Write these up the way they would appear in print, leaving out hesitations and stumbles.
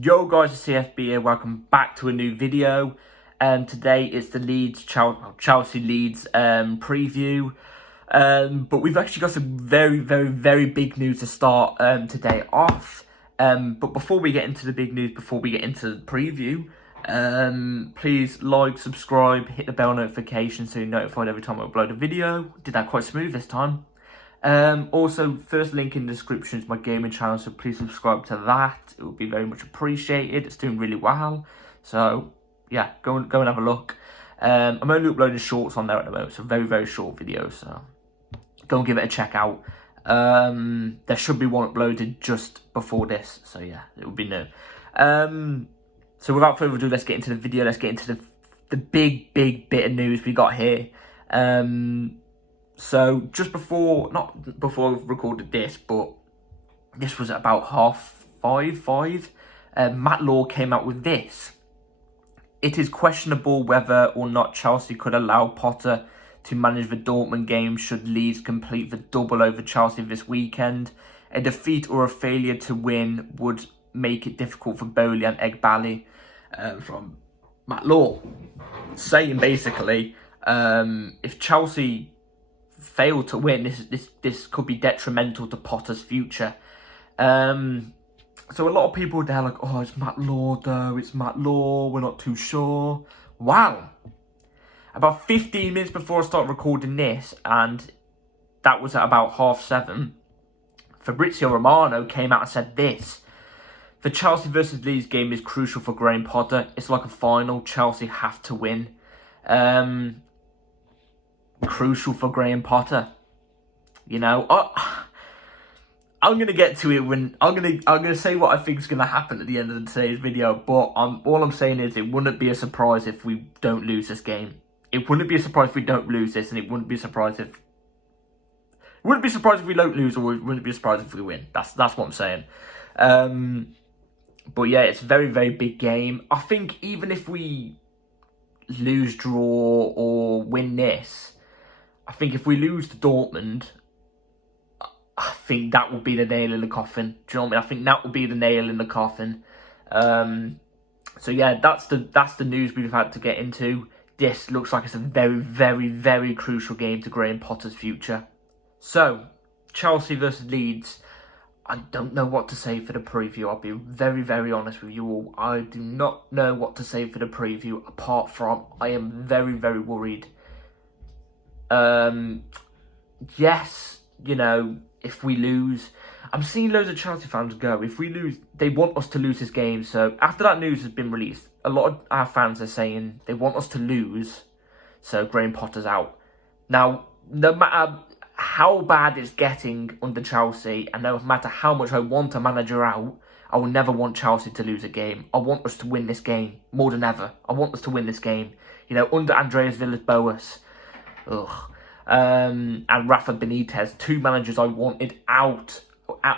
Yo guys, it's CFB here, welcome back to a new video. Today is the Chelsea Leeds preview. But we've actually got some very big news to start today off. But before we get into the big news, before we get into the preview, please like, subscribe, hit the bell notification so you're notified every time I upload a video. Did that quite smooth this time. Also, first link in the description is my gaming channel, so please subscribe to that. It would be very much appreciated. It's doing really well, so yeah, go and have a look. I'm only uploading shorts on there at the moment, so very short videos, so go and give it a check out. There should be one uploaded just before this, so yeah, it would be new. So without further ado, let's get into the video. Let's get into the big bit of news we got here. So just not before I recorded this, but this was at about 5:30. Matt Law came out with this. It is questionable whether or not Chelsea could allow Potter to manage the Dortmund game should Leeds complete the double over Chelsea this weekend. A defeat or a failure to win would make it difficult for Bowley and Egbali, from Matt Law. Saying basically, if Chelsea fail to win, this could be detrimental to Potter's future. So a lot of people, they're like, oh, it's Matt Law though, it's Matt Law, we're not too sure. Wow. About 15 minutes before I start recording this, and that was at about 7:30, Fabrizio Romano came out and said this. The Chelsea versus Leeds game is crucial for Graham Potter. It's like a final. Chelsea have to win. Crucial for Graham Potter. You know, I'm gonna get to it when I'm gonna say what I think is gonna happen at the end of today's video. But all I'm saying is it wouldn't be a surprise if we don't lose this game. It wouldn't be a surprise if we don't lose this, and it wouldn't be a surprise if we don't lose, or it wouldn't be a surprise if we win. That's what I'm saying. But yeah, it's a very big game. I think even if we lose, draw, or win this, I think if we lose to Dortmund, I think that will be the nail in the coffin. Do you know what I mean? I think that will be the nail in the coffin. So yeah, that's the news we've had to get into. This looks like it's a very crucial game to Graham Potter's future. So, Chelsea versus Leeds. I don't know what to say for the preview. I'll be very honest with you all. I do not know what to say for the preview, apart from I am very worried. Yes, you know, if we lose, I'm seeing loads of Chelsea fans go, if we lose, they want us to lose this game. So after that news has been released, a lot of our fans are saying they want us to lose, so Graham Potter's out. Now, no matter how bad it's getting under Chelsea, and no matter how much I want a manager out, I will never want Chelsea to lose a game. I want us to win this game more than ever. I want us to win this game. You know, under Andreas Villas-Boas, and Rafa Benitez, two managers I wanted out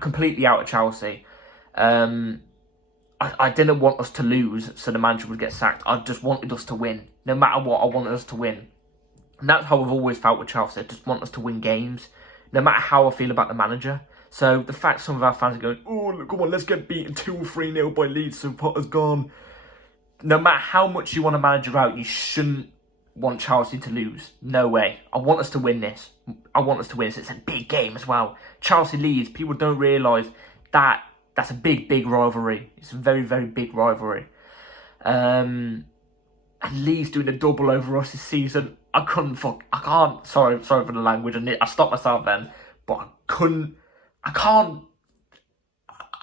completely out of Chelsea. I didn't want us to lose so the manager would get sacked. I just wanted us to win. No matter what, I wanted us to win. And that's how I've always felt with Chelsea. I just want us to win games, no matter how I feel about the manager. So the fact some of our fans are going, oh, look, come on, let's get beaten 2 or 3-0 by Leeds so Potter's gone. No matter how much you want a manager out, you shouldn't want Chelsea to lose. No way. I want us to win this. I want us to win this. It's a big game as well. Chelsea Leeds, people don't realise that that's a big rivalry. It's a very big rivalry. And Leeds doing a double over us this season. I can't, sorry for the language, I stopped myself then, but I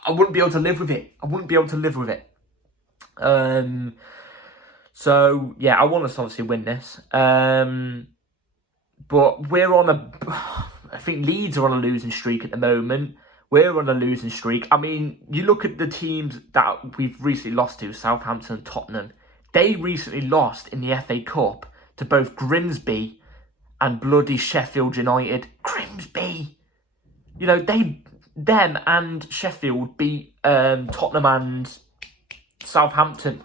wouldn't be able to live with it. So, yeah, I want us to obviously win this. But we're on I think Leeds are on a losing streak at the moment. We're on a losing streak. I mean, you look at the teams that we've recently lost to, Southampton and Tottenham. They recently lost in the FA Cup to both Grimsby and bloody Sheffield United. Grimsby! You know, them and Sheffield beat Tottenham and Southampton.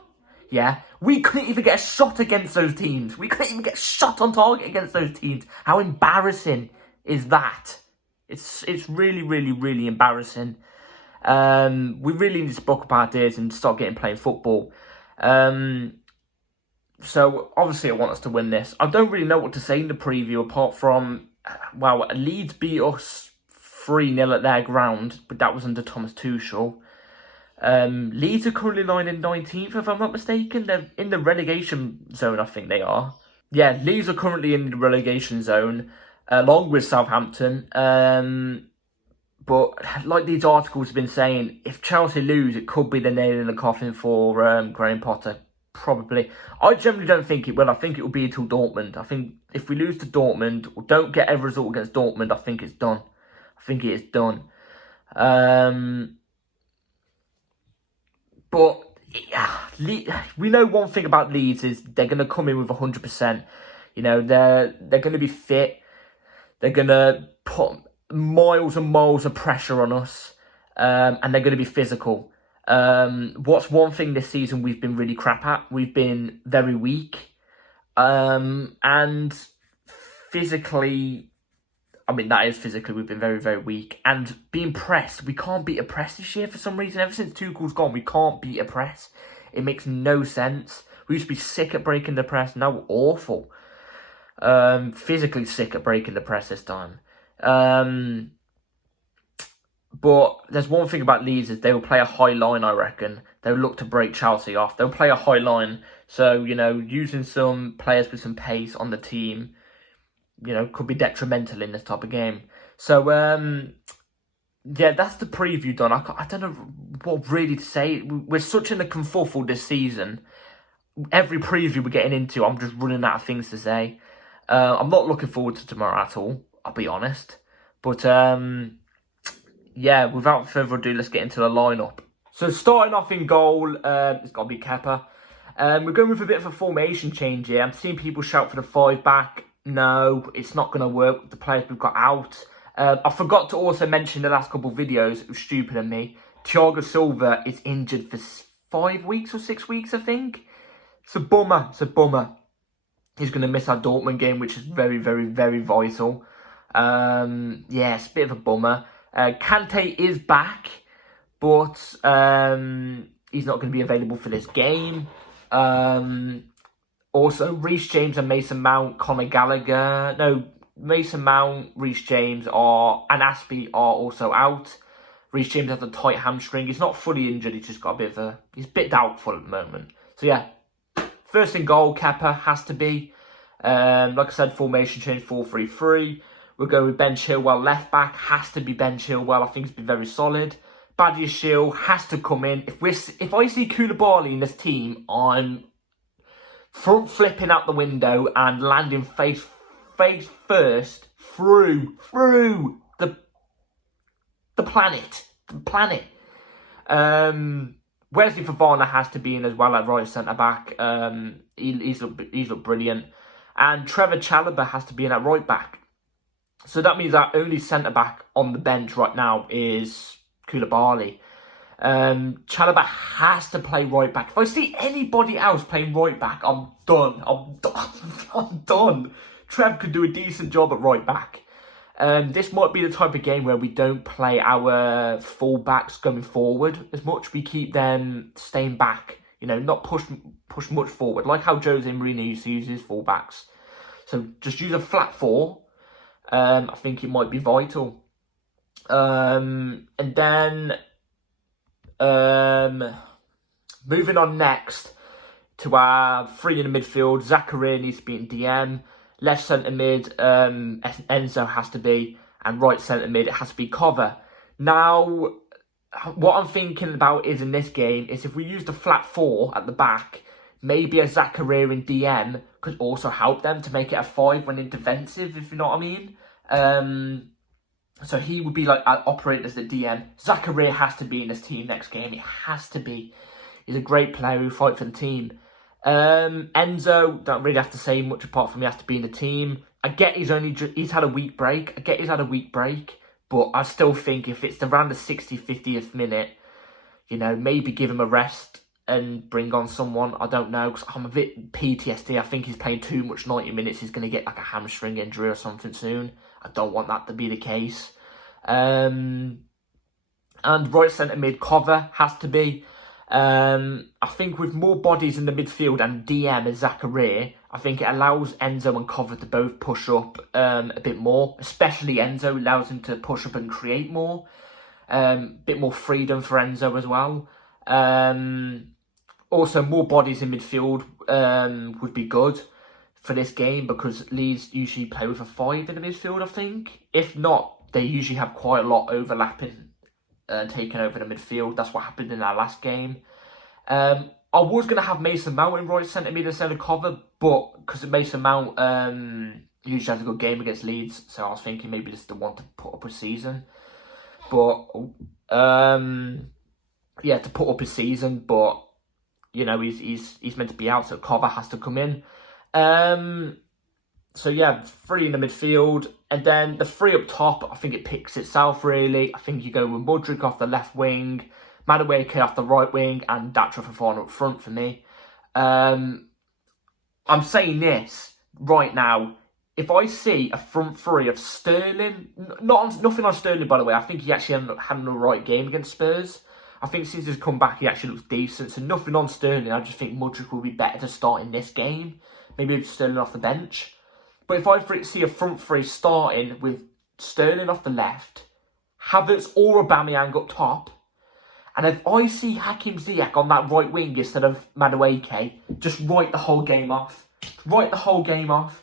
Yeah, we couldn't even get a shot against those teams. We couldn't even get a shot on target against those teams. How embarrassing is that? It's really embarrassing. We really need to book up our ideas and start playing football. So obviously I want us to win this. I don't really know what to say in the preview apart from, well, Leeds beat us 3-0 at their ground, but that was under Thomas Tuchel. Leeds are currently lying in 19th, if I'm not mistaken. They're in the relegation zone, I think they are. Yeah, Leeds are currently in the relegation zone, along with Southampton. But like these articles have been saying, if Chelsea lose, it could be the nail in the coffin for Graham Potter. Probably. I generally don't think it will. I think it will be until Dortmund. I think if we lose to Dortmund, or don't get a result against Dortmund, I think it's done. I think it is done. But yeah, we know one thing about Leeds is they're going to come in with 100%. You know, they're going to be fit. They're going to put miles and miles of pressure on us. And they're going to be physical. What's one thing this season we've been really crap at? We've been very weak. And physically, I mean, that is physically, we've been very, very weak. And being pressed, we can't beat a press this year for some reason. Ever since Tuchel's gone, we can't beat a press. It makes no sense. We used to be sick at breaking the press. Now we're awful. Physically sick at breaking the press this time. But there's one thing about Leeds is they will play a high line, I reckon. They'll look to break Chelsea off. They'll play a high line. So, you know, using some players with some pace on the team, you know, could be detrimental in this type of game. So, yeah, that's the preview done. I don't know what really to say. We're such in a kerfuffle this season. Every preview we're getting into, I'm just running out of things to say. I'm not looking forward to tomorrow at all, I'll be honest. But, yeah, without further ado, let's get into the lineup. So starting off in goal, it's got to be Kepa. We're going with a bit of a formation change here. I'm seeing people shout for the 5-back. No, it's not going to work with the players we've got out. I forgot to also mention in the last couple of videos, it was stupid of me, Thiago Silva is injured for 5 weeks or 6 weeks, I think. It's a bummer. It's a bummer. He's going to miss our Dortmund game, which is very, very, very vital. Yeah, it's a bit of a bummer. Kante is back, but he's not going to be available for this game. Also, Reece James and Mason Mount, Conor Gallagher. No, Mason Mount, Reece James and Aspie are also out. Reece James has a tight hamstring. He's not fully injured. He's just got a bit of he's a bit doubtful at the moment. So yeah, first in goal, Kepa has to be. Like I said, formation change 4-3-3. We'll go with Ben Chilwell left back. Has to be Ben Chilwell. I think he's been very solid. Badiashile has to come in. If I see Koulibaly in this team, I'm front flipping out the window and landing face first through the planet. Wesley Fofana has to be in as well at right centre back. He's looked brilliant, and Trevor Chalobah has to be in at right back. So that means our only centre-back on the bench right now is Koulibaly. Chalobah has to play right back. If I see anybody else playing right back, I'm done. I'm done. Trev could do a decent job at right back. This might be the type of game where we don't play our full-backs going forward as much. We keep them staying back, you know, not push much forward, like how Jose Mourinho used to use his full-backs. So just use a flat 4. I think it might be vital. And then moving on next to our 3 in the midfield. Zakaria needs to be in DM. Left centre mid, Enzo has to be. And right centre mid, it has to be Cover. Now, what I'm thinking about is in this game is if we use the flat 4 at the back, maybe a Zakaria in DM could also help them to make it a 5 when in defensive, if you know what I mean. So he would be like operating as the DM. Zakaria has to be in this team next game. It has to be. He's a great player who fights for the team. Enzo, don't really have to say much apart from he has to be in the team. I get he's had a week break. But I still think if it's around the 60th, 50th minute, you know, maybe give him a rest and bring on someone. I don't know, because I'm a bit PTSD. I think he's playing too much 90 minutes. He's going to get like a hamstring injury or something soon. I don't want that to be the case. And right centre mid cover has to be. I think with more bodies in the midfield and DM and Zachary, I think it allows Enzo and Cover to both push up a bit more. Especially Enzo allows him to push up and create more. Bit more freedom for Enzo as well. Also, more bodies in midfield would be good for this game, because Leeds usually play with a 5 in the midfield, I think. If not, they usually have quite a lot overlapping, taking over the midfield. That's what happened in our last game. I was going to have Mason Mount in right centre mid instead of Cover, but because Mason Mount usually has a good game against Leeds, so I was thinking maybe this is the one to put up a season. But yeah, to put up his season, but you know, he's meant to be out, so Cover has to come in. So yeah, 3 in the midfield, and then the 3 up top, I think it picks itself really. I think you go with Mudryk off the left wing, Madueke off the right wing, and Datro Fofana up front for me. I'm saying this right now. If I see a front 3 of Sterling, nothing on Sterling by the way, I think he actually had an alright game against Spurs. I think since he's come back, he actually looks decent. So nothing on Sterling. I just think Mudryk will be better to start in this game. Maybe Sterling off the bench. But if I see a front 3 starting with Sterling off the left, Havertz or Aubameyang up top, and if I see Hakim Ziyech on that right wing instead of Madueke, just write the whole game off. Write the whole game off.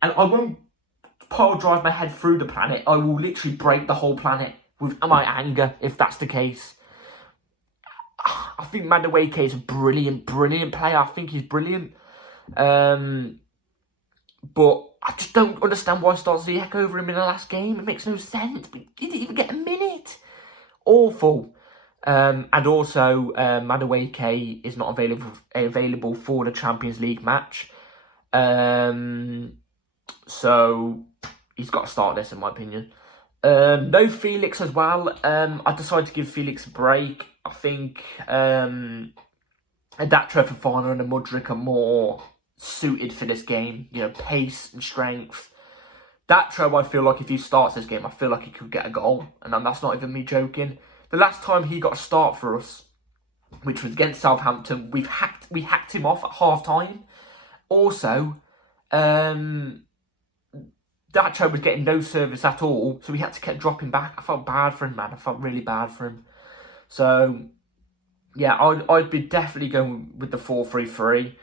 And I won't pile drive my head through the planet. I will literally break the whole planet with my anger if that's the case. I think Madueke is a brilliant player. I think he's brilliant. But I just don't understand why I started Ziyech over him in the last game. It makes no sense. But he didn't even get a minute. Awful. And also, Madueke is not available for the Champions League match. So he's got to start this, in my opinion. No Felix as well. I decided to give Felix a break. I think Datro Fofana and Mudryk are more suited for this game. You know, pace and strength. Datro, I feel like if he starts this game, I feel like he could get a goal. And that's not even me joking. The last time he got a start for us, which was against Southampton, we hacked him off at half-time. Also, Datro was getting no service at all, so we had to keep dropping back. I felt bad for him, man. I felt really bad for him. So, yeah, I'd be definitely going with the 4-3-3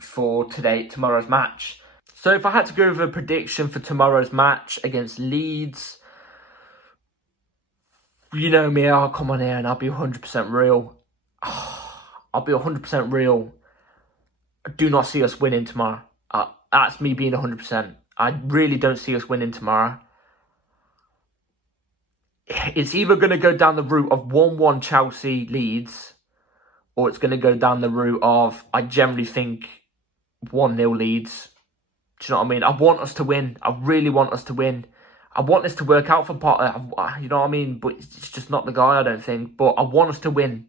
for tomorrow's match. So if I had to go with a prediction for tomorrow's match against Leeds, you know me, I'll come on here and I'll be 100% real. I'll be 100% real. I do not see us winning tomorrow. That's me being 100%. I really don't see us winning tomorrow. It's either going to go down the route of 1-1 Chelsea Leeds, or it's going to go down the route of, I generally think, 1-0 Leeds. Do you know what I mean? I want us to win. I really want us to win. I want this to work out for Potter. You know what I mean? But it's just not the guy, I don't think. But I want us to win.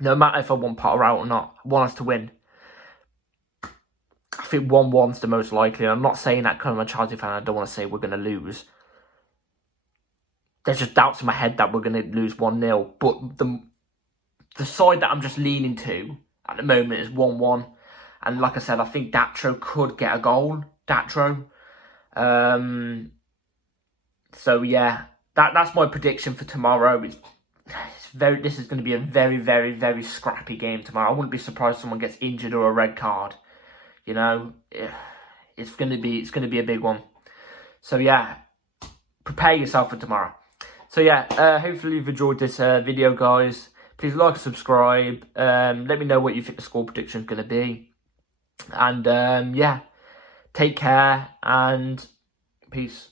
No matter if I want Potter out or not. I want us to win. I think 1-1's the most likely. I'm not saying that because I'm a Chelsea fan. I don't want to say we're going to lose. There's just doubts in my head that we're going to lose 1-0. But the side that I'm just leaning to at the moment is 1-1. And like I said, I think Datro could get a goal. Datro. So yeah, that's my prediction for tomorrow. This is going to be a very, very, very scrappy game tomorrow. I wouldn't be surprised if someone gets injured or a red card. You know, it's going to be a big one. So yeah, prepare yourself for tomorrow. So yeah, hopefully you've enjoyed this video, guys. Please like and subscribe. Let me know what you think the score prediction is going to be. And yeah, take care and peace.